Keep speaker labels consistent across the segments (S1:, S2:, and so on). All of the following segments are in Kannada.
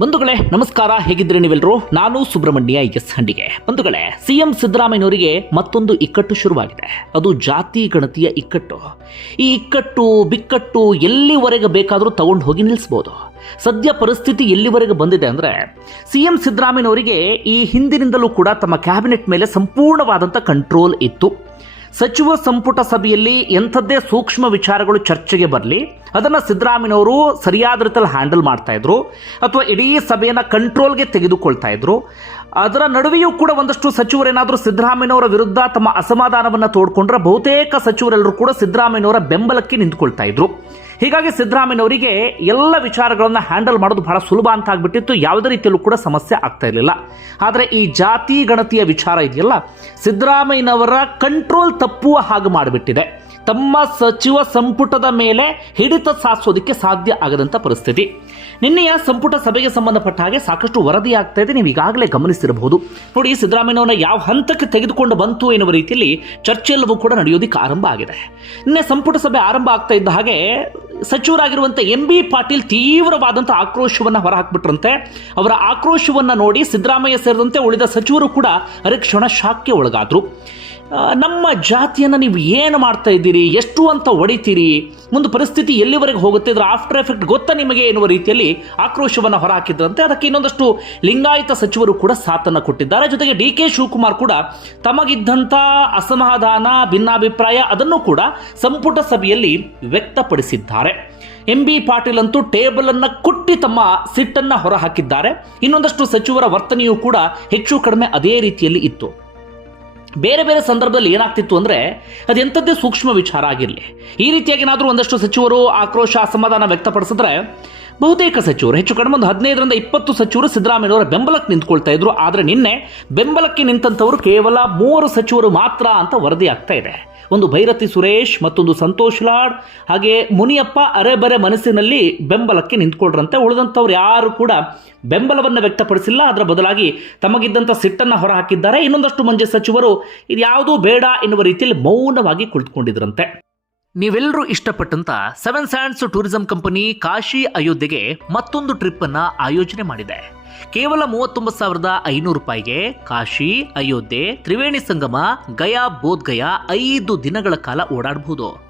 S1: ಬಂಧುಗಳೇ, ನಮಸ್ಕಾರ. ಹೇಗಿದ್ರೆ ನೀವೆಲ್ಲರೂ ನಾನು ಸುಬ್ರಹ್ಮಣ್ಯ ಎಸ್ ಹಂಡಿಗೆ. ಬಂಧುಗಳೇ, ಸಿಎಂ ಸಿದ್ದರಾಮಯ್ಯನವರಿಗೆ ಮತ್ತೊಂದು ಇಕ್ಕಟ್ಟು ಶುರುವಾಗಿದೆ. ಅದು ಜಾತಿ, ಗಣತಿಯ ಇಕ್ಕಟ್ಟು. ಈ ಇಕ್ಕಟ್ಟು, ಬಿಕ್ಕಟ್ಟು ಎಲ್ಲಿವರೆಗೆ ಬೇಕಾದರೂ ತಗೊಂಡು ಹೋಗಿ ನಿಲ್ಲಿಸ್ಬೋದು ಸದ್ಯ ಪರಿಸ್ಥಿತಿ ಎಲ್ಲಿವರೆಗೆ ಬಂದಿದೆ ಅಂದರೆ, ಸಿಎಂ ಸಿದ್ದರಾಮಯ್ಯನವರಿಗೆ ಈ ಹಿಂದಿನಿಂದಲೂ ಕೂಡ ತಮ್ಮ ಕ್ಯಾಬಿನೆಟ್ ಮೇಲೆ ಸಂಪೂರ್ಣವಾದಂಥ ಕಂಟ್ರೋಲ್ ಇತ್ತು. ಸಚಿವ ಸಂಪುಟ ಸಭೆಯಲ್ಲಿ ಎಂಥದ್ದೇ ಸೂಕ್ಷ್ಮ ವಿಚಾರಗಳು ಚರ್ಚೆಗೆ ಬರಲಿ ಅದನ್ನು ಸಿದ್ದರಾಮಯ್ಯವರು ಸರಿಯಾದ ರೀತಿಯಲ್ಲಿ ಹ್ಯಾಂಡಲ್ ಮಾಡ್ತಾ ಇದ್ರು. ಅಥವಾ ಇಡೀ ಸಭೆಯನ್ನು ಕಂಟ್ರೋಲ್ಗೆ ತೆಗೆದುಕೊಳ್ತಾ ಇದ್ರು. ಅದರ ನಡುವೆಯೂ ಕೂಡ ಒಂದಷ್ಟು ಸಚಿವರೇನಾದರೂ ಸಿದ್ದರಾಮಯ್ಯನವರ ವಿರುದ್ಧ ತಮ್ಮ ಅಸಮಾಧಾನವನ್ನು ತೋಡ್ಕೊಂಡ್ರೆ ಬಹುತೇಕ ಸಚಿವರೆಲ್ಲರೂ ಕೂಡ ಸಿದ್ದರಾಮಯ್ಯನವರ ಬೆಂಬಲಕ್ಕೆ ನಿಂತುಕೊಳ್ತಾ ಇದ್ರು. ಹೀಗಾಗಿ ಸಿದ್ದರಾಮಯ್ಯನವರಿಗೆ ಎಲ್ಲ ವಿಚಾರಗಳನ್ನು ಹ್ಯಾಂಡಲ್ ಮಾಡೋದು ಬಹಳ ಸುಲಭ ಅಂತ ಆಗ್ಬಿಟ್ಟಿತ್ತು. ಯಾವುದೇ ರೀತಿಯಲ್ಲೂ ಕೂಡ ಸಮಸ್ಯೆ ಆಗ್ತಾ ಇರಲಿಲ್ಲ. ಆದರೆ ಈ ಜಾತಿ ಗಣತಿಯ ವಿಚಾರ ಇದೆಯಲ್ಲ, ಸಿದ್ದರಾಮಯ್ಯನವರ ಕಂಟ್ರೋಲ್ ತಪ್ಪುವ ಹಾಗೆ ಮಾಡಿಬಿಟ್ಟಿದೆ. ತಮ್ಮ ಸಚಿವ ಸಂಪುಟದ ಮೇಲೆ ಹಿಡಿತ ಸಾಧಿಸೋದಕ್ಕೆ ಸಾಧ್ಯ ಆಗದಂಥ ಪರಿಸ್ಥಿತಿ. ನಿನ್ನೆಯ ಸಂಪುಟ ಸಭೆಗೆ ಸಂಬಂಧಪಟ್ಟ ಹಾಗೆ ಸಾಕಷ್ಟು ವರದಿ ಆಗ್ತಾ ಇದೆ. ನೀವು ಈಗಾಗಲೇ ಗಮನಿಸಿರಬಹುದು. ನೋಡಿ ಸಿದ್ದರಾಮಯ್ಯನವರನ್ನ ಯಾವ ಹಂತಕ್ಕೆ ತೆಗೆದುಕೊಂಡು ಬಂತು ಎನ್ನುವ ರೀತಿಯಲ್ಲಿ ಚರ್ಚೆ ಎಲ್ಲವೂ ಕೂಡ ನಡೆಯೋದಕ್ಕೆ ಆರಂಭ ಆಗಿದೆ. ನಿನ್ನೆ ಸಂಪುಟ ಸಭೆ ಆರಂಭ ಆಗ್ತಾ ಇದ್ದ ಹಾಗೆ ಸಚಿವರಾಗಿರುವಂಥ ಎಂ ಬಿ ಪಾಟೀಲ್ ತೀವ್ರವಾದಂಥ ಆಕ್ರೋಶವನ್ನು ಹೊರಹಾಕ್ಬಿಟ್ರಂತೆ. ಅವರ ಆಕ್ರೋಶವನ್ನು ನೋಡಿ ಸಿದ್ದರಾಮಯ್ಯ ಸೇರಿದಂತೆ ಉಳಿದ ಸಚಿವರು ಕೂಡ ಅರೆಕ್ಷಣ ಶಾಕ್ಗೆ ಒಳಗಾದ್ರು. ನಮ್ಮ ಜಾತಿಯನ್ನು ನೀವು ಏನು ಮಾಡ್ತಾ ಇದ್ದೀರಿ? ಎಷ್ಟು ಅಂತ ಹೊಡಿತೀರಿ? ಒಂದು ಪರಿಸ್ಥಿತಿ ಎಲ್ಲಿವರೆಗೆ ಹೋಗುತ್ತೆ? ಇದರ ಆಫ್ಟರ್ ಎಫೆಕ್ಟ್ ಗೊತ್ತಾ ನಿಮಗೆ ಎನ್ನುವ ರೀತಿಯಲ್ಲಿ ಆಕ್ರೋಶವನ್ನು ಹೊರಹಾಕಿದ್ರಂತೆ. ಅದಕ್ಕೆ ಇನ್ನೊಂದಷ್ಟು ಲಿಂಗಾಯತ ಸಚಿವರು ಕೂಡ ಸಾಥನ್ನು ಕೊಟ್ಟಿದ್ದಾರೆ. ಜೊತೆಗೆ ಡಿ ಕೆ ಶಿವಕುಮಾರ್ ಕೂಡ ತಮಗಿದ್ದಂಥ ಅಸಮಾಧಾನ, ಭಿನ್ನಾಭಿಪ್ರಾಯ ಅದನ್ನು ಕೂಡ ಸಂಪುಟ ಸಭೆಯಲ್ಲಿ ವ್ಯಕ್ತಪಡಿಸಿದ್ದಾರೆ. ಎಂ ಬಿ ಪಾಟೀಲ್ ಅಂತೂ ಟೇಬಲ್ ಅನ್ನ ಕುಟ್ಟಿ ತಮ್ಮ ಸಿಟ್ಟನ್ನ ಹೊರಹಾಕಿದ್ದಾರೆ. ಇನ್ನೊಂದಷ್ಟು ಸಚಿವರ ವರ್ತನೆಯೂ ಕೂಡ ಹೆಚ್ಚು ಕಡಿಮೆ ಅದೇ ರೀತಿಯಲ್ಲಿ ಇತ್ತು. ಬೇರೆ ಬೇರೆ ಸಂದರ್ಭದಲ್ಲಿ ಏನಾಗ್ತಿತ್ತು ಅಂದರೆ ಅದೆಂಥದ್ದೇ ಸೂಕ್ಷ್ಮ ವಿಚಾರ ಆಗಿರಲಿ. ಈ ರೀತಿಯಾಗಿ ಏನಾದರೂ ಒಂದಷ್ಟು ಸಚಿವರು ಆಕ್ರೋಶ ಅಸಮಾಧಾನ ವ್ಯಕ್ತಪಡಿಸಿದ್ರೆ ಬಹುತೇಕ ಸಚಿವರು, ಹೆಚ್ಚು ಕಡಿಮೆ ಒಂದು ಹದಿನೈದರಿಂದ ಇಪ್ಪತ್ತು ಸಚಿವರು ಸಿದ್ದರಾಮಯ್ಯವರ ಬೆಂಬಲಕ್ಕೆ ನಿಂತ್ಕೊಳ್ತಾ ಇದ್ರು. ಆದರೆ ನಿನ್ನೆ ಬೆಂಬಲಕ್ಕೆ ನಿಂತಂಥವರು ಕೇವಲ ಮೂವರು ಸಚಿವರು ಮಾತ್ರ ಅಂತ ವರದಿ ಆಗ್ತಾ ಇದೆ. ಒಂದು ಭೈರತಿ ಸುರೇಶ್, ಮತ್ತೊಂದು ಸಂತೋಷ್ ಲಾಡ್, ಹಾಗೆ ಮುನಿಯಪ್ಪ ಅರೆಬರೆ ಮನಸ್ಸಿನಲ್ಲಿ ಬೆಂಬಲಕ್ಕೆ ನಿಂತ್ಕೊಳ್ರಂತೆ. ಉಳಿದಂಥವ್ರು ಯಾರು ಕೂಡ ಬೆಂಬಲವನ್ನು ವ್ಯಕ್ತಪಡಿಸಿಲ್ಲ. ಅದರ ಬದಲಾಗಿ ತಮಗಿದ್ದಂಥ ಸಿಟ್ಟನ್ನು ಹೊರಹಾಕಿದ್ದಾರೆ. ಇನ್ನೊಂದಷ್ಟು ಮಂದಿ ಸಚಿವರು ಇದು ಯಾವುದೂ ಬೇಡ ಎನ್ನುವ ರೀತಿಯಲ್ಲಿ ಮೌನವಾಗಿ ಕುಳಿತುಕೊಂಡಿದ್ರಂತೆ. ನೀವೆಲ್ಲರೂ ಇಷ್ಟಪಟ್ಟಂತ seven sands tourism company Kashi ಅಯೋಧ್ಯೆಗೆ ಮತ್ತೊಂದು ಟ್ರಿಪ್ ಅನ್ನ ಆಯೋಜನೆ ಮಾಡಿದೆ. ಕೇವಲ ಮೂವತ್ತೊಂಬತ್ತು ಸಾವಿರದ ಐನೂರು ರೂಪಾಯಿಗೆ ಕಾಶಿ, ಅಯೋಧ್ಯೆ, ತ್ರಿವೇಣಿ ಸಂಗಮ, ಗಯಾ, ಬೋಧ್ ಗಯಾ ಐದು ದಿನಗಳ ಕಾಲ ಓಡಾಡಬಹುದು.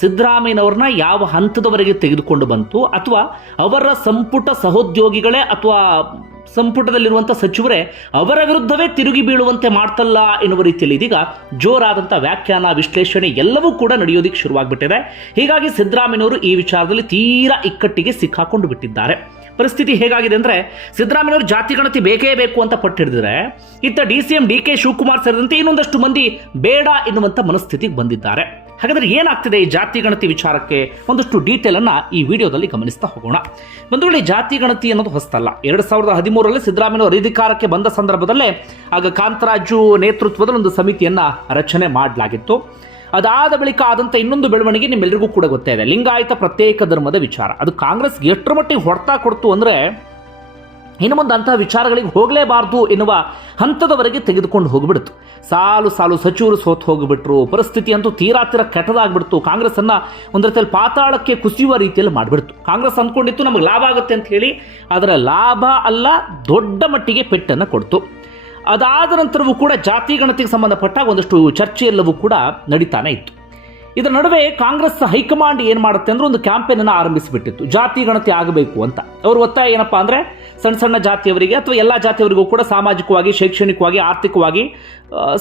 S1: ಸಿದ್ದರಾಮಯ್ಯನವ್ರನ್ನ ಯಾವ ಹಂತದವರೆಗೆ ತೆಗೆದುಕೊಂಡು ಬಂತು ಅಥವಾ ಅವರ ಸಂಪುಟ ಸಹೋದ್ಯೋಗಿಗಳೇ ಅಥವಾ ಸಂಪುಟದಲ್ಲಿರುವಂಥ ಸಚಿವರೇ ಅವರ ವಿರುದ್ಧವೇ ತಿರುಗಿ ಬೀಳುವಂತೆ ಮಾಡ್ತಲ್ಲ ಎನ್ನುವ ರೀತಿಯಲ್ಲಿ ಇದೀಗ ಜೋರಾದಂಥ ವ್ಯಾಖ್ಯಾನ, ವಿಶ್ಲೇಷಣೆ ಎಲ್ಲವೂ ಕೂಡ ನಡೆಯೋದಕ್ಕೆ ಶುರುವಾಗ್ಬಿಟ್ಟಿದೆ. ಹೀಗಾಗಿ ಸಿದ್ದರಾಮಯ್ಯನವರು ಈ ವಿಚಾರದಲ್ಲಿ ತೀರಾ ಇಕ್ಕಟ್ಟಿಗೆ ಸಿಕ್ಕಾಕೊಂಡು ಬಿಟ್ಟಿದ್ದಾರೆ. ಪರಿಸ್ಥಿತಿ ಹೇಗಾಗಿದೆ ಅಂದರೆ ಸಿದ್ದರಾಮಯ್ಯವರು ಜಾತಿ ಗಣತಿ ಬೇಕೇ ಬೇಕು ಅಂತ ಪಟ್ಟು ಹಿಡಿದ್ರೆ ಇತ್ತ D C M D K Shivakumar ಸೇರಿದಂತೆ ಇನ್ನೊಂದಷ್ಟು ಮಂದಿ ಬೇಡ ಎನ್ನುವಂಥ ಮನಸ್ಥಿತಿಗೆ ಬಂದಿದ್ದಾರೆ. ಹಾಗಾದ್ರೆ ಏನಾಗ್ತಿದೆ ಈ ಜಾತಿ ಗಣತಿ ವಿಚಾರಕ್ಕೆ? ಒಂದಷ್ಟು ಡೀಟೇಲ್ ಅನ್ನ ಈ ವಿಡಿಯೋದಲ್ಲಿ ಗಮನಿಸ್ತಾ ಹೋಗೋಣ. ಬಂಧುಗಳು, ಜಾತಿ ಗಣತಿ ಅನ್ನೋದು ಹೊಸ್ತಲ್ಲ. ಎರಡು ಸಾವಿರದ ಹದಿಮೂರರಲ್ಲಿ ಸಿದ್ದರಾಮಯ್ಯ ಅಧಿಕಾರಕ್ಕೆ ಬಂದ ಸಂದರ್ಭದಲ್ಲೇ ಆಗ ಕಾಂತರಾಜು ನೇತೃತ್ವದಲ್ಲಿ ಒಂದು ಸಮಿತಿಯನ್ನ ರಚನೆ ಮಾಡಲಾಗಿತ್ತು. ಅದಾದ ಬಳಿಕ ಆದಂಥ ಇನ್ನೊಂದು ಬೆಳವಣಿಗೆ ನಿಮ್ಮೆಲ್ಲರಿಗೂ ಕೂಡ ಗೊತ್ತೇ ಇದೆ. ಲಿಂಗಾಯತ ಪ್ರತ್ಯೇಕ ಧರ್ಮದ ವಿಚಾರ. ಅದು ಕಾಂಗ್ರೆಸ್ಗೆ ಎಷ್ಟರ ಮಟ್ಟಿಗೆ ಹೊಡ್ತಾ ಕೊಡ್ತು ಅಂದರೆ ಇನ್ನು ಮುಂದೆ ಅಂತಹ ವಿಚಾರಗಳಿಗೆ ಹೋಗಲೇಬಾರ್ದು ಎನ್ನುವ ಹಂತದವರೆಗೆ ತೆಗೆದುಕೊಂಡು ಹೋಗಿಬಿಡ್ತು. ಸಾಲು ಸಾಲು ಸಚಿವರು ಸೋತು ಹೋಗಿಬಿಟ್ರು. ಪರಿಸ್ಥಿತಿ ಅಂತೂ ತೀರಾ ತೀರ ಕೆಟ್ಟದಾಗ್ಬಿಡ್ತು. ಕಾಂಗ್ರೆಸ್ಸನ್ನು ಒಂದು ರೀತಿಯಲ್ಲಿ ಪಾತಾಳಕ್ಕೆ ಕುಸಿಯುವ ರೀತಿಯಲ್ಲಿ ಮಾಡಿಬಿಡ್ತು. ಕಾಂಗ್ರೆಸ್ ಅಂದ್ಕೊಂಡಿತ್ತು, ನಮಗೆ ಲಾಭ ಆಗುತ್ತೆ ಅಂತ ಹೇಳಿ ಅದರ ಲಾಭ ಅಲ್ಲ, ದೊಡ್ಡ ಮಟ್ಟಿಗೆ ಪೆಟ್ಟನ್ನು ಕೊಡ್ತು. ಅದಾದ ನಂತರವೂ ಕೂಡ ಜಾತಿ ಗಣತಿಗೆ ಸಂಬಂಧಪಟ್ಟ ಒಂದಷ್ಟು ಚರ್ಚೆ ಎಲ್ಲವೂ ಕೂಡ ನಡೀತಾನೆ ಇತ್ತು. ಇದರ ನಡುವೆ ಕಾಂಗ್ರೆಸ್ ಹೈಕಮಾಂಡ್ ಏನು ಮಾಡುತ್ತೆ ಅಂದ್ರೆ ಒಂದು ಕ್ಯಾಂಪೇನನ್ನು ಆರಂಭಿಸಿಬಿಟ್ಟಿತ್ತು. ಜಾತಿ ಗಣತಿ ಆಗಬೇಕು ಅಂತ. ಅವ್ರ ಒತ್ತಾಯ ಏನಪ್ಪ ಅಂದರೆ ಸಣ್ಣ ಸಣ್ಣ ಜಾತಿಯವರಿಗೆ ಅಥವಾ ಎಲ್ಲ ಜಾತಿಯವರಿಗೂ ಕೂಡ ಸಾಮಾಜಿಕವಾಗಿ, ಶೈಕ್ಷಣಿಕವಾಗಿ, ಆರ್ಥಿಕವಾಗಿ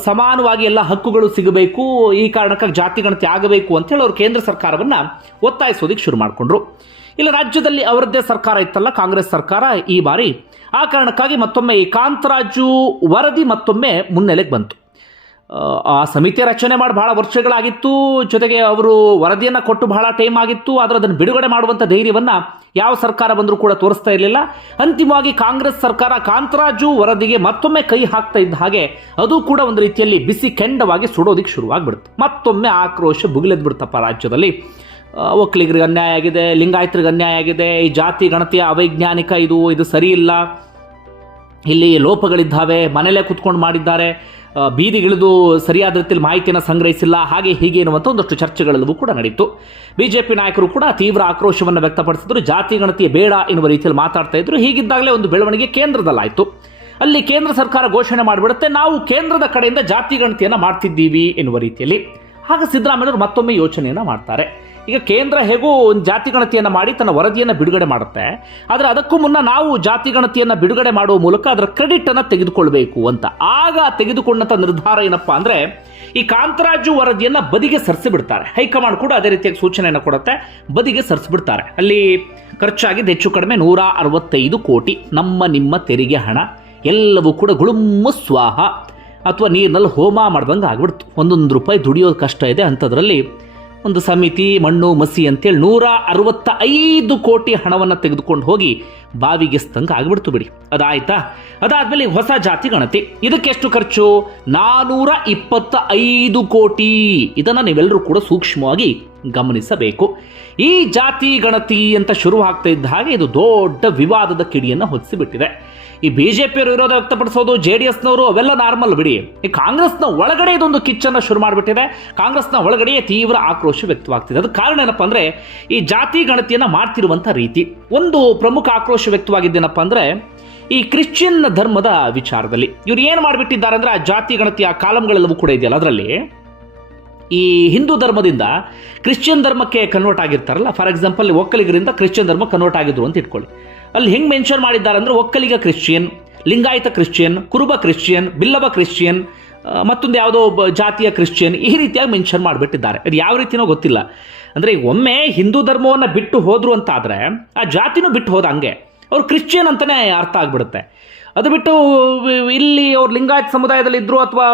S1: ಸಮಾನವಾಗಿ ಎಲ್ಲ ಹಕ್ಕುಗಳು ಸಿಗಬೇಕು. ಈ ಕಾರಣಕ್ಕಾಗಿ ಜಾತಿ ಗಣತಿ ಆಗಬೇಕು ಅಂತ ಹೇಳಿ ಅವರು ಕೇಂದ್ರ ಸರ್ಕಾರವನ್ನು ಒತ್ತಾಯಿಸೋದಕ್ಕೆ ಶುರು ಮಾಡಿಕೊಂಡ್ರು. ಇಲ್ಲ ರಾಜ್ಯದಲ್ಲಿ ಅವರದ್ದೇ ಸರ್ಕಾರ ಇತ್ತಲ್ಲ ಕಾಂಗ್ರೆಸ್ ಸರ್ಕಾರ ಈ ಬಾರಿ. ಆ ಕಾರಣಕ್ಕಾಗಿ ಮತ್ತೊಮ್ಮೆ ಈ ಕಾಂತರಾಜು ವರದಿ ಮತ್ತೊಮ್ಮೆ ಮುನ್ನೆಲೆಗೆ ಬಂತು. ಆ, ಸಮಿತಿ ರಚನೆ ಮಾಡಿ ಬಹಳ ವರ್ಷಗಳಾಗಿತ್ತು ಜೊತೆಗೆ ಅವರು ವರದಿಯನ್ನು ಕೊಟ್ಟು ಬಹಳ ಟೈಮ್ ಆಗಿತ್ತು ಆದರೆ ಅದನ್ನು ಬಿಡುಗಡೆ ಮಾಡುವಂಥ ಧೈರ್ಯವನ್ನು ಯಾವ ಸರ್ಕಾರ ಬಂದರೂ ಕೂಡ ತೋರಿಸ್ತಾ ಇರಲಿಲ್ಲ. ಅಂತಿಮವಾಗಿ ಕಾಂಗ್ರೆಸ್ ಸರ್ಕಾರ ಕಾಂತರಾಜು ವರದಿಗೆ ಮತ್ತೊಮ್ಮೆ ಕೈ ಹಾಕ್ತಾ ಇದ್ದ ಹಾಗೆ ಅದು ಕೂಡ ಒಂದು ರೀತಿಯಲ್ಲಿ ಬಿಸಿ ಕೆಂಡವಾಗಿ ಸುಡೋದಕ್ಕೆ ಶುರುವಾಗ್ಬಿಡ್ತು ಮತ್ತೊಮ್ಮೆ ಆಕ್ರೋಶ ಬುಗಿಲೆದ್ಬಿಡ್ತಪ್ಪ ರಾಜ್ಯದಲ್ಲಿ. ಒಕ್ಕಲಿಗರಿಗೆ ಅನ್ಯಾಯ ಆಗಿದೆ, ಲಿಂಗಾಯತರಿಗೆ ಅನ್ಯಾಯ ಆಗಿದೆ, ಈ ಜಾತಿ ಗಣತಿಯ ಅವೈಜ್ಞಾನಿಕ, ಇದು ಇದು ಸರಿ ಇಲ್ಲ. ಇಲ್ಲಿ ಲೋಪಗಳಿದ್ದಾವೆ, ಮನೆಯಲ್ಲೇ ಕುತ್ಕೊಂಡು ಮಾಡಿದ್ದಾರೆ ಬೀದಿಗಿಳಿದು ಸರಿಯಾದ ರೀತಿಯಲ್ಲಿ ಮಾಹಿತಿಯನ್ನು ಸಂಗ್ರಹಿಸಿಲ್ಲ, ಹಾಗೆ ಹೀಗೆ ಎನ್ನುವಂಥ ಒಂದಷ್ಟು ಚರ್ಚೆಗಳೆಲ್ಲವೂ ಕೂಡ ನಡೀತು. ಪಿ ನಾಯಕರು ಕೂಡ ತೀವ್ರ ಆಕ್ರೋಶವನ್ನು ವ್ಯಕ್ತಪಡಿಸಿದ್ರು, ಜಾತಿ ಗಣತಿಯ ಬೇಡ ಎನ್ನುವ ರೀತಿಯಲ್ಲಿ ಮಾತಾಡ್ತಾ ಇದ್ರು, ಹೀಗಿದ್ದಾಗಲೇ ಒಂದು ಬೆಳವಣಿಗೆ ಕೇಂದ್ರದಲ್ಲಾಯಿತು. ಅಲ್ಲಿ ಕೇಂದ್ರ ಸರ್ಕಾರ ಘೋಷಣೆ ಮಾಡಿಬಿಡುತ್ತೆ, ನಾವು ಕೇಂದ್ರದ ಕಡೆಯಿಂದ ಜಾತಿ, ಗಣತಿಯನ್ನು ಮಾಡ್ತಿದ್ದೀವಿ ಎನ್ನುವ ರೀತಿಯಲ್ಲಿ. ಆಗ ಸಿದ್ದರಾಮಯ್ಯವರು ಮತ್ತೊಮ್ಮೆ ಯೋಚನೆಯನ್ನು ಮಾಡ್ತಾರೆ. ಈಗ ಕೇಂದ್ರ ಹೇಗೂ ಒಂದು ಜಾತಿ ಗಣತಿಯನ್ನು ಮಾಡಿ ತನ್ನ ವರದಿಯನ್ನು ಬಿಡುಗಡೆ ಮಾಡುತ್ತೆ. ಆದರೆ ಅದಕ್ಕೂ ಮುನ್ನ ನಾವು ಜಾತಿ ಗಣತಿಯನ್ನು ಬಿಡುಗಡೆ ಮಾಡುವ ಮೂಲಕ ಅದರ ಕ್ರೆಡಿಟನ್ನು ತೆಗೆದುಕೊಳ್ಬೇಕು ಅಂತ. ಆಗ ತೆಗೆದುಕೊಂಡಂಥ ನಿರ್ಧಾರ ಏನಪ್ಪ ಅಂದರೆ ಈ ಕಾಂತರಾಜು ವರದಿಯನ್ನು ಬದಿಗೆ ಸರಿಸಿಬಿಡ್ತಾರೆ ಹೈಕಮಾಂಡ್ ಕೂಡ ಅದೇ ರೀತಿಯಾಗಿ ಸೂಚನೆಯನ್ನು ಕೊಡುತ್ತೆ. ಬದಿಗೆ ಸರಿಸಿಬಿಡ್ತಾರೆ ಅಲ್ಲಿ ಖರ್ಚಾಗಿದ್ದು ಹೆಚ್ಚು ಕಡಿಮೆ ನೂರ ಅರವತ್ತೈದು ಕೋಟಿ. ನಮ್ಮ ನಿಮ್ಮ ತೆರಿಗೆ ಹಣ. ಎಲ್ಲವೂ ಕೂಡ ಗುಳುಮ್ಮ ಸ್ವಾಹ. ಅಥವಾ ನೀರಿನಲ್ಲಿ ಹೋಮ ಮಾಡ್ದಂಗೆ ಆಗ್ಬಿಡ್ತು ಒಂದೊಂದು ರೂಪಾಯಿ ದುಡಿಯೋದು ಕಷ್ಟ ಇದೆ ಅಂಥದ್ರಲ್ಲಿ ಒಂದು ಸಮಿತಿ ಮಣ್ಣು ಮಸಿ ಅಂತೇಳಿ ನೂರ ಅರವತ್ತ ಐದು ಕೋಟಿ ಹಣವನ್ನು ತೆಗೆದುಕೊಂಡು ಹೋಗಿ ಬಾವಿಗೆಸ್ತಂಗೆ ಆಗ್ಬಿಡ್ತು ಬಿಡಿ. ಅದಾಯ್ತಾ? ಅದಾದ್ಮೇಲೆ ಹೊಸ ಜಾತಿ ಗಣತಿ. ಇದಕ್ಕೆ ಎಷ್ಟು ಖರ್ಚು? ನಾನೂರ ಇಪ್ಪತ್ತ ಐದು ಕೋಟಿ. ಇದನ್ನು ನೀವೆಲ್ಲರೂ ಕೂಡ ಸೂಕ್ಷ್ಮವಾಗಿ ಗಮನಿಸಬೇಕು. ಈ ಜಾತಿ ಗಣತಿ ಅಂತ ಶುರು ಆಗ್ತಾ ಇದ್ದ ಹಾಗೆ ಇದು ದೊಡ್ಡ ವಿವಾದದ ಕಿಡಿಯನ್ನು ಹೊತ್ತಿಸಿಬಿಟ್ಟಿದೆ. ಈ ಬಿಜೆಪಿಯವರು ವಿರೋಧ ವ್ಯಕ್ತಪಡಿಸೋದು ಜೆ ಡಿ ಎಸ್ನವರು ಅವೆಲ್ಲ ನಾರ್ಮಲ್ ಬಿಡಿ. ಈ ಕಾಂಗ್ರೆಸ್ನ ಒಳಗಡೆ ಇದೊಂದು ಕಿಚ್ಚನ್ನು ಶುರು ಮಾಡಿಬಿಟ್ಟಿದೆ. ಕಾಂಗ್ರೆಸ್ನ ಒಳಗಡೆಯೇ ತೀವ್ರ ಆಕ್ರೋಶ ವ್ಯಕ್ತವಾಗ್ತಿದೆ. ಅದಕ್ಕೆ ಕಾರಣ ಏನಪ್ಪ ಅಂದರೆ ಈ ಜಾತಿ ಗಣತಿಯನ್ನು ಮಾಡ್ತಿರುವಂಥ ರೀತಿ. ಒಂದು ಪ್ರಮುಖ ಆಕ್ರೋಶ ವ್ಯಕ್ತವಾಗಿದ್ದೇನಪ್ಪ ಅಂದರೆ, ಈ ಕ್ರಿಶ್ಚಿಯನ್ ಧರ್ಮದ ವಿಚಾರದಲ್ಲಿ ಇವ್ರು ಏನು ಮಾಡಿಬಿಟ್ಟಿದ್ದಾರೆ ಅಂದರೆ, ಆ ಜಾತಿ ಗಣತಿಯ ಕಾಲಂಗಳೆಲ್ಲವೂ ಕೂಡ ಇದೆಯಲ್ಲ, ಅದರಲ್ಲಿ ಈ ಹಿಂದೂ ಧರ್ಮದಿಂದ ಕ್ರಿಶ್ಚಿಯನ್ ಧರ್ಮಕ್ಕೆ ಕನ್ವರ್ಟ್ ಆಗಿರ್ತಾರಲ್ಲ ಫಾರ್ ಎಕ್ಸಾಂಪಲ್ ಒಕ್ಕಲಿಗರಿಂದ ಕ್ರಿಶ್ಚಿಯನ್ ಧರ್ಮ ಕನ್ವರ್ಟ್ ಆಗಿದ್ರು ಅಂತ ಇಟ್ಕೊಳ್ಳಿ. ಅಲ್ಲಿ ಹೆಂಗೆ ಮೆನ್ಷನ್ ಮಾಡಿದ್ದಾರೆ ಅಂದರೆ, Vokkaliga Christian, Lingayat Christian, Kuruba Christian, Billava Christian ಮತ್ತೊಂದು ಯಾವುದೋ ಒಬ್ಬ ಜಾತಿಯ ಕ್ರಿಶ್ಚಿಯನ್ ಈ ರೀತಿಯಾಗಿ ಮೆನ್ಷನ್ ಮಾಡಿಬಿಟ್ಟಿದ್ದಾರೆ. ಅದು ಯಾವ ರೀತಿನೋ ಗೊತ್ತಿಲ್ಲ. ಅಂದರೆ ಒಮ್ಮೆ ಹಿಂದೂ ಧರ್ಮವನ್ನು ಬಿಟ್ಟು ಹೋದರು ಅಂತ ಆದರೆ ಆ ಜಾತಿನೂ ಬಿಟ್ಟು ಹೋದ ಹಂಗೆ. ಅವ್ರು ಕ್ರಿಶ್ಚಿಯನ್ ಅಂತಲೇ ಅರ್ಥ ಆಗ್ಬಿಡುತ್ತೆ. ಅದು ಬಿಟ್ಟು ಇಲ್ಲಿ ಅವ್ರು ಲಿಂಗಾಯತ್ ಸಮುದಾಯದಲ್ಲಿ ಇದ್ರು ಅಥವಾ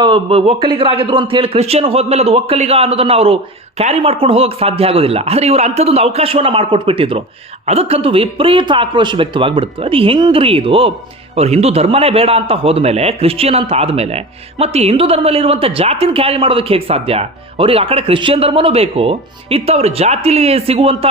S1: ಒಕ್ಕಲಿಗರಾಗಿದ್ರು ಅಂತ ಹೇಳಿ ಕ್ರಿಶ್ಚಿಯನ್ ಹೋದ್ಮೇಲೆ ಅದು ಒಕ್ಕಲಿಗ ಅನ್ನೋದನ್ನು ಅವರು ಕ್ಯಾರಿ ಮಾಡ್ಕೊಂಡು ಹೋಗೋಕೆ ಸಾಧ್ಯ ಆಗೋದಿಲ್ಲ. ಆದರೆ ಇವರು ಅಂಥದ್ದೊಂದು ಅವಕಾಶವನ್ನು ಮಾಡಿಕೊಟ್ಬಿಟ್ಟಿದ್ರು. ಅದಕ್ಕಂತೂ ವಿಪರೀತ ಆಕ್ರೋಶ ವ್ಯಕ್ತವಾಗಿಬಿಡ್ತು ಅದು ಹೆಂಗ್ರಿ ಇದು? ಅವ್ರು ಹಿಂದೂ ಧರ್ಮನೇ ಬೇಡ ಅಂತ ಹೋದ್ಮೇಲೆ, ಕ್ರಿಶ್ಚಿಯನ್ ಅಂತ ಆದಮೇಲೆ, ಮತ್ತು ಹಿಂದೂ ಧರ್ಮದಲ್ಲಿರುವಂಥ ಜಾತಿನ ಕ್ಯಾರಿ ಮಾಡೋದಕ್ಕೆ ಹೇಗೆ ಸಾಧ್ಯ? ಅವ್ರಿಗೆ ಆ ಕಡೆ ಕ್ರಿಶ್ಚಿಯನ್ ಧರ್ಮನೂ ಬೇಕು ಇತ್ತ ಅವ್ರ ಜಾತಿಲಿ ಸಿಗುವಂಥ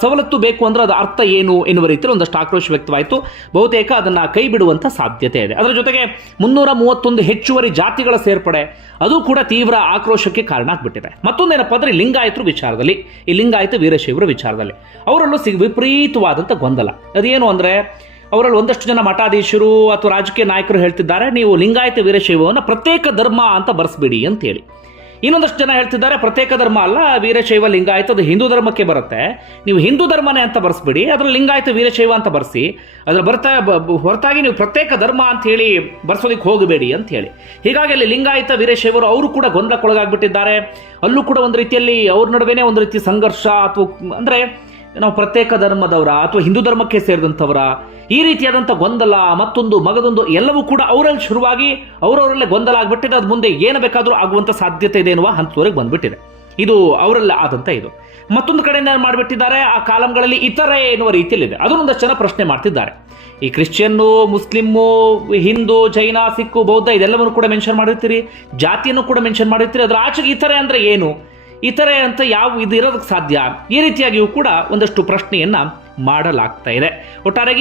S1: ಸವಲತ್ತು ಬೇಕು ಅಂದ್ರೆ ಅದು ಅರ್ಥ ಏನು ಎನ್ನುವ ರೀತಿಯಲ್ಲಿ ಒಂದಷ್ಟು ಆಕ್ರೋಶ ವ್ಯಕ್ತವಾಯಿತು. ಬಹುತೇಕ ಅದನ್ನು ಕೈ ಬಿಡುವಂಥ ಸಾಧ್ಯತೆ ಇದೆ. ಅದರ ಜೊತೆಗೆ ಮುನ್ನೂರ ಮೂವತ್ತೊಂದು ಹೆಚ್ಚುವರಿ ಜಾತಿಗಳ ಸೇರ್ಪಡೆ, ಅದು ಕೂಡ ತೀವ್ರ ಆಕ್ರೋಶಕ್ಕೆ ಕಾರಣ ಆಗಿಬಿಟ್ಟಿದೆ. ಮತ್ತೊಂದೇನಪ್ಪ ಅಂದರೆ ಲಿಂಗಾಯತರು ವಿಚಾರದಲ್ಲಿ, ಈ ಲಿಂಗಾಯತ ವೀರಶೈವರ ವಿಚಾರದಲ್ಲಿ. ಅವರಲ್ಲೂ ಸಿಗ ವಿಪರೀತವಾದಂಥ ಗೊಂದಲ. ಅದೇನು ಅಂದರೆ, ಅವರಲ್ಲಿ ಒಂದಷ್ಟು ಜನ ಮಠಾಧೀಶರು ಅಥವಾ ರಾಜಕೀಯ ನಾಯಕರು ಹೇಳ್ತಿದ್ದಾರೆ, ನೀವು ಲಿಂಗಾಯತ ವೀರಶೈವವನ್ನು ಪ್ರತ್ಯೇಕ ಧರ್ಮ ಅಂತ ಬರೆಸ್ಬಿಡಿ ಅಂತೇಳಿ. ಇನ್ನೊಂದಷ್ಟು ಜನ ಹೇಳ್ತಿದ್ದಾರೆ, ಪ್ರತ್ಯೇಕ ಧರ್ಮ ಅಲ್ಲ, ವೀರಶೈವ ಲಿಂಗಾಯತ, ಅದು ಹಿಂದೂ ಧರ್ಮಕ್ಕೆ ಬರುತ್ತೆ. ನೀವು ಹಿಂದೂ ಧರ್ಮನೇ ಅಂತ ಬರೆಸ್ಬಿಡಿ ಅದರ ಲಿಂಗಾಯತ, ವೀರಶೈವ ಅಂತ ಬರೆಸಿ, ಅದರ ಬರ್ತಾ ಹೊರತಾಗಿ ನೀವು ಪ್ರತ್ಯೇಕ ಧರ್ಮ ಅಂತ ಹೇಳಿ ಬರ್ಸೋದಕ್ಕೆ ಹೋಗಬೇಡಿ ಅಂತ ಹೇಳಿ. ಹೀಗಾಗಿ ಅಲ್ಲಿ ಲಿಂಗಾಯತ, ವೀರಶೈವರು ಅವರು ಕೂಡ ಗೊಂದಲಕ್ಕೊಳಗಾಗ್ಬಿಟ್ಟಿದ್ದಾರೆ. ಅಲ್ಲೂ ಕೂಡ ಒಂದು ರೀತಿಯಲ್ಲಿ ಅವ್ರ ನಡುವೆನೇ ಒಂದು ರೀತಿ ಸಂಘರ್ಷ ಅಥವಾ ಅಂದರೆ ನಾವು ಪ್ರತ್ಯೇಕ ಧರ್ಮದವರ ಅಥವಾ ಹಿಂದೂ ಧರ್ಮಕ್ಕೆ ಸೇರಿದಂಥವರ, ಈ ರೀತಿಯಾದಂಥ ಗೊಂದಲ, ಮತ್ತೊಂದು ಮಗದೊಂದು ಎಲ್ಲವೂ ಕೂಡ ಅವರಲ್ಲಿ ಶುರುವಾಗಿ ಅವರವರಲ್ಲೇ ಗೊಂದಲ ಆಗಿಬಿಟ್ಟಿದೆ. ಅದು ಮುಂದೆ ಏನು ಬೇಕಾದರೂ ಆಗುವಂಥ ಸಾಧ್ಯತೆ ಇದೆ ಎನ್ನುವ ಹಂತವರೆಗೆ ಬಂದುಬಿಟ್ಟಿದೆ. ಇದು ಅವರಲ್ಲಿ ಆದಂಥ ಇದು. ಮತ್ತೊಂದು ಕಡೆಯಿಂದ ಏನು ಮಾಡಿಬಿಟ್ಟಿದ್ದಾರೆ? ಆ ಕಾಲಂಗಳಲ್ಲಿ ಇತರೆ ಎನ್ನುವ ರೀತಿಯಲ್ಲಿದೆ. ಅದನ್ನೊಂದಷ್ಟು ಜನ ಪ್ರಶ್ನೆ ಮಾಡ್ತಿದ್ದಾರೆ. ಈ ಕ್ರಿಶ್ಚಿಯನ್ನು, ಮುಸ್ಲಿಮ್ಮು, ಹಿಂದೂ, ಜೈನ ಸಿಕ್ಕು ಬೌದ್ಧ, ಇದೆಲ್ಲವನ್ನು ಕೂಡ ಮೆನ್ಷನ್ ಮಾಡಿರ್ತೀರಿ? ಜಾತಿಯನ್ನು ಕೂಡ ಮೆನ್ಷನ್ ಮಾಡಿರ್ತೀರಿ? ಅದರ ಆಚೆಗೆ ಇತರೆ ಅಂದರೆ ಏನು? ಇತರೆ ಅಂತ ಯಾವ ಇದು ಇರೋದಕ್ಕೆ ಸಾಧ್ಯ? ಈ ರೀತಿಯಾಗಿಯೂ ಕೂಡ ಒಂದಷ್ಟು ಪ್ರಶ್ನೆಯನ್ನ ಮಾಡಲಾಗ್ತಾ ಇದೆ.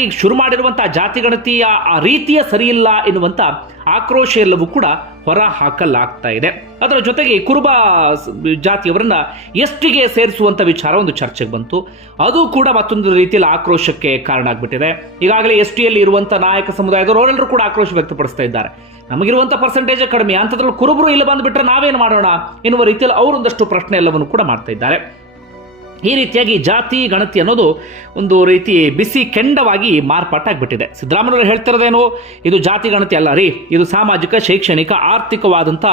S1: ಈಗ ಶುರು ಮಾಡಿರುವಂತಹ ಜಾತಿ ಗಣತಿಯ ಆ ರೀತಿಯ ಸರಿಯಿಲ್ಲ ಎನ್ನುವಂಥ ಆಕ್ರೋಶ ಎಲ್ಲವೂ ಕೂಡ ಹೊರ ಹಾಕಲಾಗ್ತಾ ಇದೆ. ಅದರ ಜೊತೆಗೆ ಕುರುಬ ಜಾತಿಯವರನ್ನ ಎಸ್ಟಿಗೆ ಸೇರಿಸುವಂತ ವಿಚಾರ ಒಂದು ಚರ್ಚೆಗೆ ಬಂತು. ಅದು ಕೂಡ ಮತ್ತೊಂದು ರೀತಿಯಲ್ಲಿ ಆಕ್ರೋಶಕ್ಕೆ ಕಾರಣ ಆಗ್ಬಿಟ್ಟಿದೆ. ಈಗಾಗಲೇ ಎಸ್ ಟಿಯಲ್ಲಿ ಇರುವಂತ ನಾಯಕ ಸಮುದಾಯದವರು ಅವರೆಲ್ಲರೂ ಕೂಡ ಆಕ್ರೋಶ ವ್ಯಕ್ತಪಡಿಸ್ತಾ ಇದ್ದಾರೆ. ನಮಗಿರುವಂಥ ಪರ್ಸೆಂಟೇಜ್ ಕಡಿಮೆ, ಅಂಥದ್ರಲ್ಲಿ ಕುರುಬರು ಇಲ್ಲಿ ಬಂದುಬಿಟ್ರೆ ನಾವೇನು ಮಾಡೋಣ ಎನ್ನುವ ರೀತಿಯಲ್ಲಿ ಅವರೊಂದಷ್ಟು ಪ್ರಶ್ನೆ ಎಲ್ಲವನ್ನು ಕೂಡ ಮಾಡ್ತಾ ಇದ್ದಾರೆ. ಈ ರೀತಿಯಾಗಿ ಜಾತಿ, ಗಣತಿ ಅನ್ನೋದು ಒಂದು ರೀತಿ ಬಿಸಿ ಕೆಂಡವಾಗಿ ಮಾರ್ಪಾಟಾಗ್ಬಿಟ್ಟಿದೆ. ಸಿದ್ದರಾಮಯ್ಯವರು ಹೇಳ್ತಿರೋದೇನು? ಇದು ಜಾತಿ, ಗಣತಿ ಅಲ್ಲ ರೀ, ಇದು ಸಾಮಾಜಿಕ, ಶೈಕ್ಷಣಿಕ, ಆರ್ಥಿಕವಾದಂಥ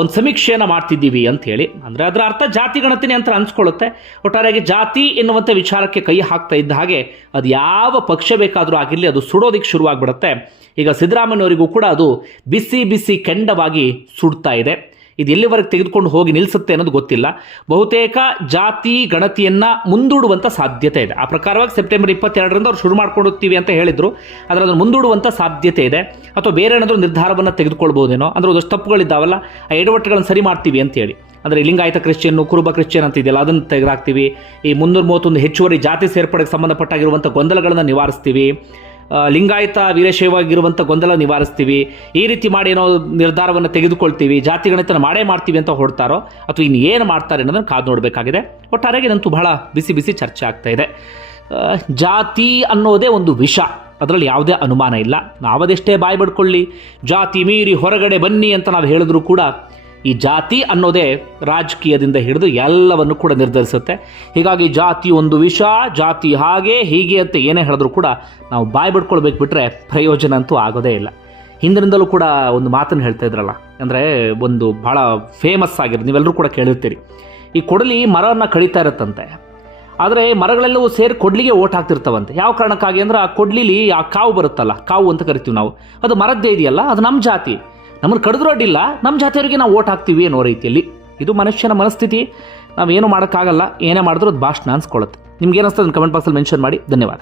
S1: ಒಂದು ಸಮೀಕ್ಷೆಯನ್ನು ಮಾಡ್ತಿದ್ದೀವಿ ಅಂತ ಹೇಳಿ ಅಂದರೆ ಅದರ ಅರ್ಥ ಜಾತಿ, ಗಣತಿನೇ ಅಂತ ಅನ್ಸ್ಕೊಳ್ಳುತ್ತೆ. ಒಟ್ಟಾರೆಯಾಗಿ ಜಾತಿ ಎನ್ನುವಂಥ ವಿಚಾರಕ್ಕೆ ಕೈ ಹಾಕ್ತಾ ಇದ್ದ ಹಾಗೆ ಅದು ಯಾವ ಪಕ್ಷ ಬೇಕಾದರೂ ಆಗಿರಲಿ, ಅದು ಸುಡೋದಿಕ್ಕೆ ಶುರುವಾಗ್ಬಿಡುತ್ತೆ. ಈಗ ಸಿದ್ದರಾಮಯ್ಯವರಿಗೂ ಕೂಡ ಅದು ಬಿಸಿ ಬಿಸಿ ಕೆಂಡವಾಗಿ ಸುಡ್ತಾ ಇದೆ. ಇದು ಎಲ್ಲಿವರೆಗೆ ತೆಗೆದುಕೊಂಡು ಹೋಗಿ ನಿಲ್ಲಿಸುತ್ತೆ ಅನ್ನೋದು ಗೊತ್ತಿಲ್ಲ. ಬಹುತೇಕ ಜಾತಿ ಗಣತಿಯನ್ನ ಮುಂದೂಡುವಂಥ ಸಾಧ್ಯತೆ ಇದೆ. ಆ ಪ್ರಕಾರವಾಗಿ ಸೆಪ್ಟೆಂಬರ್ ಇಪ್ಪತ್ತೆರಡರಿಂದ ಅವ್ರು ಶುರು ಮಾಡ್ಕೊಂಡಿರ್ತೀವಿ ಅಂತ ಹೇಳಿದ್ರು. ಆದರೆ ಅದನ್ನು ಮುಂದೂಡುವಂಥ ಸಾಧ್ಯತೆ ಇದೆ. ಅಥವಾ ಬೇರೆ ಏನಾದರೂ ನಿರ್ಧಾರವನ್ನು ತೆಗೆದುಕೊಳ್ಬೋದೇನೋ ಅಂದರೆ ಒಂದಷ್ಟು ತಪ್ಪುಗಳಿದ್ದಾವಲ್ಲ, ಆ ಎಡವಟ್ಟುಗಳನ್ನು ಸರಿ ಮಾಡ್ತೀವಿ ಅಂತ ಹೇಳಿ ಅಂದರೆ ಲಿಂಗಾಯತ ಕ್ರಿಶ್ಚಿಯನ್ನು ಕುರುಬ ಕ್ರಿಶ್ಚಿಯನ್ ಅಂತ ಇದೆಯಲ್ಲ, ಅದನ್ನು ತೆಗೆದಾಕ್ತೀವಿ. ಈ ಮುನ್ನೂರ ಮೂವತ್ತೊಂದು ಹೆಚ್ಚುವರಿ ಜಾತಿ ಸೇರ್ಪಡೆಗೆ ಸಂಬಂಧಪಟ್ಟಾಗಿರುವಂಥ ಗೊಂದಲಗಳನ್ನು ನಿವಾರಿಸ್ತೀವಿ. ಲಿಂಗಾಯತ ವೀರಶೈವಾಗಿರುವಂಥ ಗೊಂದಲ ನಿವಾರಿಸ್ತೀವಿ. ಈ ರೀತಿ ಮಾಡಿ ಏನೋ ನಿರ್ಧಾರವನ್ನು ತೆಗೆದುಕೊಳ್ತೀವಿ. ಜಾತಿ ಗಣಿತನ ಮಾಡೇ ಮಾಡ್ತೀವಿ ಅಂತ ಹೊಡ್ತಾರೋ ಅಥವಾ ಇನ್ನು ಏನು ಮಾಡ್ತಾರೆ ಅನ್ನೋದನ್ನು ಕಾದು ನೋಡಬೇಕಾಗಿದೆ. ಒಟ್ಟಾರೆಗೆ ಇದಂತೂ ಬಹಳ ಬಿಸಿ ಬಿಸಿ ಚರ್ಚೆ ಆಗ್ತಾ ಇದೆ. ಜಾತಿ ಅನ್ನೋದೇ ಒಂದು ವಿಷ. ಅದರಲ್ಲಿ ಯಾವುದೇ ಅನುಮಾನ ಇಲ್ಲ. ನಾವದೆಷ್ಟೇ ಬಾಯಿ ಬಿಡ್ಕೊಳ್ಳಿ, ಜಾತಿ ಮೀರಿ ಹೊರಗಡೆ ಬನ್ನಿ ಅಂತ ನಾವು ಹೇಳಿದ್ರು ಕೂಡ ಈ ಜಾತಿ ಅನ್ನೋದೇ ರಾಜಕೀಯದಿಂದ ಹಿಡಿದು ಎಲ್ಲವನ್ನು ಕೂಡ ನಿರ್ಧರಿಸುತ್ತೆ. ಹೀಗಾಗಿ ಜಾತಿ ಒಂದು ವಿಷ, ಜಾತಿ ಹಾಗೆ, ಹೀಗೆ ಅಂತ ಏನೇ ಹೇಳಿದ್ರು ಕೂಡ ನಾವು ಬಾಯಿ ಬಿಟ್ಕೊಳ್ಬೇಕು ಬಿಟ್ಟರೆ ಪ್ರಯೋಜನ ಅಂತೂ ಆಗೋದೇ ಇಲ್ಲ. ಹಿಂದಿನಿಂದಲೂ ಕೂಡ ಒಂದು ಮಾತನ್ನು ಹೇಳ್ತಾ ಇದ್ರಲ್ಲ, ಅಂದರೆ ಒಂದು ಭಾಳ ಫೇಮಸ್ ಆಗಿರೋದು, ನೀವೆಲ್ಲರೂ ಕೂಡ ಕೇಳಿರ್ತೀರಿ. ಈ ಕೊಡಲಿ ಮರವನ್ನು ಕಳೀತಾ ಇರುತ್ತಂತೆ. ಆದರೆ ಮರಗಳೆಲ್ಲವೂ ಸೇರಿ ಕೊಡ್ಲಿಗೆ ಓಟ್ ಹಾಕ್ತಿರ್ತಾವಂತೆ. ಯಾವ ಕಾರಣಕ್ಕಾಗಿ ಅಂದ್ರೆ ಆ ಕೊಡ್ಲಿಲಿ ಆ ಕಾವು ಬರುತ್ತಲ್ಲ, ಕಾವು ಅಂತ ಕರಿತೀವಿ ನಾವು. ಅದು ಮರದ್ದೇ ಇದೆಯಲ್ಲ, ಅದು ನಮ್ಮ ಜಾತಿ. ನಮ್ಮನ್ನು ಕಡಿದ್ರೂ ಅಡ್ಡಿಲ್ಲ. ನಮ್ಮ ಜಾತಿಯವರಿಗೆ ನಾವು ಓಟ್ ಹಾಕ್ತೀವಿ ಅನ್ನೋ ರೀತಿಯಲ್ಲಿ. ಇದು ಮನುಷ್ಯನ ಮನಸ್ಥಿತಿ. ನಾವೇನು ಮಾಡೋಕ್ಕಾಗಲ್ಲ. ಏನೇ ಮಾಡಿದ್ರೂ ಅದು ಭಾಷಣ ಅನ್ಸ್ಕೊಳ್ಳುತ್ತೆ. ನಿಮ್ಗೆ ಏನಿಸ್ತದೆ ಕಮೆಂಟ್ ಬಾಕ್ಸಲ್ಲಿ ಮೆನ್ಷನ್ ಮಾಡಿ. ಧನ್ಯವಾದ.